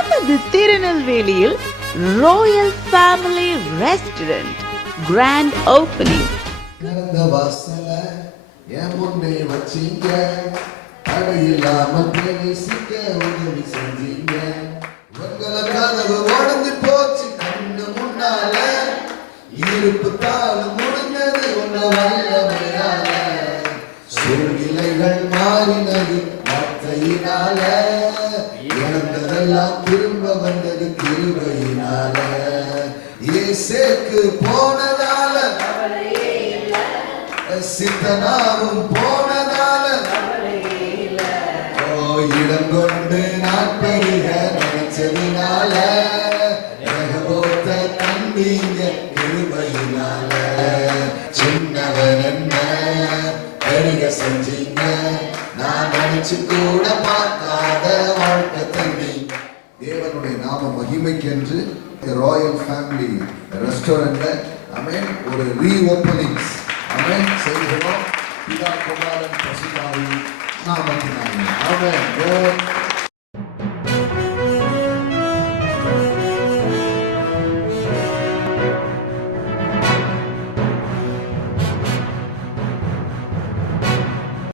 நமது திருநெல்வேலியில் royal family restaurant grand opening. நடந்த வாசல என் முன்னே வச்சீங்க, தடையில்லாமல் பிரவேசிக்க உதவி செஞ்சீங்க. உங்களை கதவு உடஞ்சு போச்சு கண்ணு முன்னால, இருப்பு தாளம் முடிஞ்சது உன்ன வல்லமையால. சூழ்நிலைகள் மாறினது வார்த்தையினால, இழந்ததெல்லாம் திரும்ப வந்தது கிருபையினால. இயேசுக்கு போனதால சித்தனாவும் போனதால, இடம் கொண்டு நாட்பெருக நினைச்சதினால, ரகபோத்த தந்தீங்க கிருபையினால. சின்னவன் என்ன பெருக செஞ்சீங்க, நான் நினைச்சு கூட பார்க்காத வாழ்க்கை தந்தீங்க. தேவனுடைய நாம மகிமைக்கென்று ராயல் ஃபேமிலி ரெஸ்டாரண்ட்ல ஆமென் ஒரு ரீஓப்பனிங்ஸ் ஆமென் செய்கிறோம். பிதா குமாரன் பரிசுத்த ஆவி நாமத்தினாலே ஆமென்.